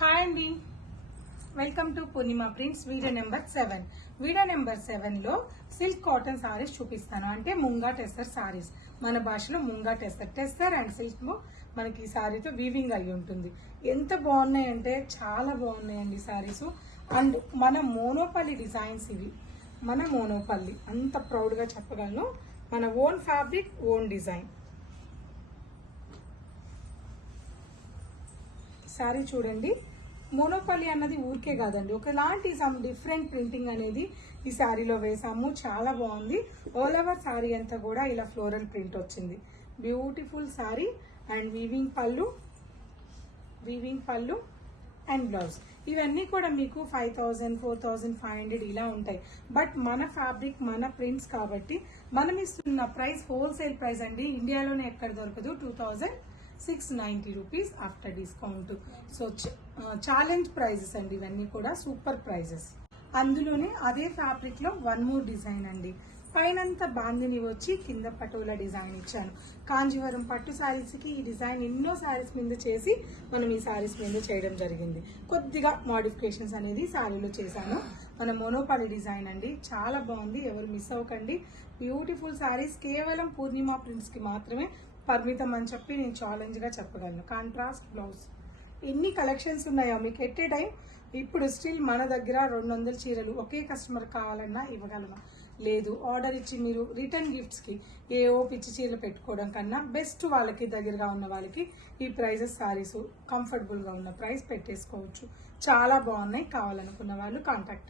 Hi అండి, welcome to Purnima prints. Video number 7. Video number 7లో silk cotton saris చూపిస్తాను. అంటే ముంగా టెస్టర్ సారీస్, మన భాషలో ముంగా టెస్టర్ అండ్ సిల్క్ మనకి ఈ సారీతో వీవింగ్ అయి ఉంటుంది. ఎంత బాగున్నాయంటే చాలా బాగున్నాయండి సారీస్. అండ్ మన మోనోపల్లి డిజైన్స్ ఇవి, మన మోనోపల్లి అంత ప్రౌడ్గా చెప్పగలను. మన own fabric, own design. Sorry చూడండి, మోనోపల్లి అన్నది ఊరికే కాదండి, ఒకలాంటి సమ్ డిఫరెంట్ ప్రింటింగ్ అనేది ఈ శారీలో వేసాము. చాలా బాగుంది. ఆల్ ఓవర్ శారీ అంతా కూడా ఇలా ఫ్లోరల్ ప్రింట్ వచ్చింది. బ్యూటిఫుల్ శారీ అండ్ వీవింగ్ పళ్ళు అండ్ బ్లౌజ్. ఇవన్నీ కూడా మీకు 5000, 4500 ఇలా ఉంటాయి. బట్ మన ఫ్యాబ్రిక్, మన ప్రింట్స్ కాబట్టి మనం ఇస్తున్న ప్రైస్ హోల్సేల్ ప్రైస్ అండి. ఇండియాలోనే ఎక్కడ దొరకదు. 2690 rupees after discount. So challenge prizes అండి ఇవన్నీ కూడా, సూపర్ ప్రైజెస్. అందులోనే అదే ఫ్యాబ్రిక్ లో వన్ మోర్ డిజైన్ అండి. పైనంతా బాందిని వచ్చి కింద పటోలా డిజైన్ ఇచ్చాను. కాంజీవరం పట్టు శారీస్ కి ఈ డిజైన్ ఎన్నో శారీస్ మీద చేసి మనం ఈ శారీస్ మీద చేయడం జరిగింది. కొద్దిగా మోడిఫికేషన్స్ అనేది శారీలో చేశాను. మన మోనోపల్లి డిజైన్ అండి, చాలా బాగుంది. ఎవరు మిస్ అవ్వకండి. బ్యూటిఫుల్ శారీస్ కేవలం పూర్ణిమ ప్రింట్స్ కి మాత్రమే పరిమితం అని చెప్పి నేను ఛాలెంజ్ గా చెప్పగలను. Contrast blouse. ఎన్ని కలెక్షన్స్ ఉన్నాయో మీకు ఎట్ ఏ టైం. ఇప్పుడు స్టిల్ మన దగ్గర 200 చీరలు ఒకే కస్టమర్ కావాలన్నా ఇవ్వగలమా? లేదు. ఆర్డర్ ఇచ్చి మీరు రిటర్న్ గిఫ్ట్స్ కి ఏవో పిచ్చి చీరలు పెట్టుకోవడం కన్నా బెస్ట్ వాళ్ళకి, దగ్గరగా ఉన్న వాళ్ళకి ఈ ప్రైజెస్ సారీస్ కంఫర్టబుల్ గా ఉన్న ప్రైస్ పెట్టేసుకోవచ్చు. చాలా బాగున్నాయి. కావాలనుకున్న వాళ్ళు కాంటాక్ట్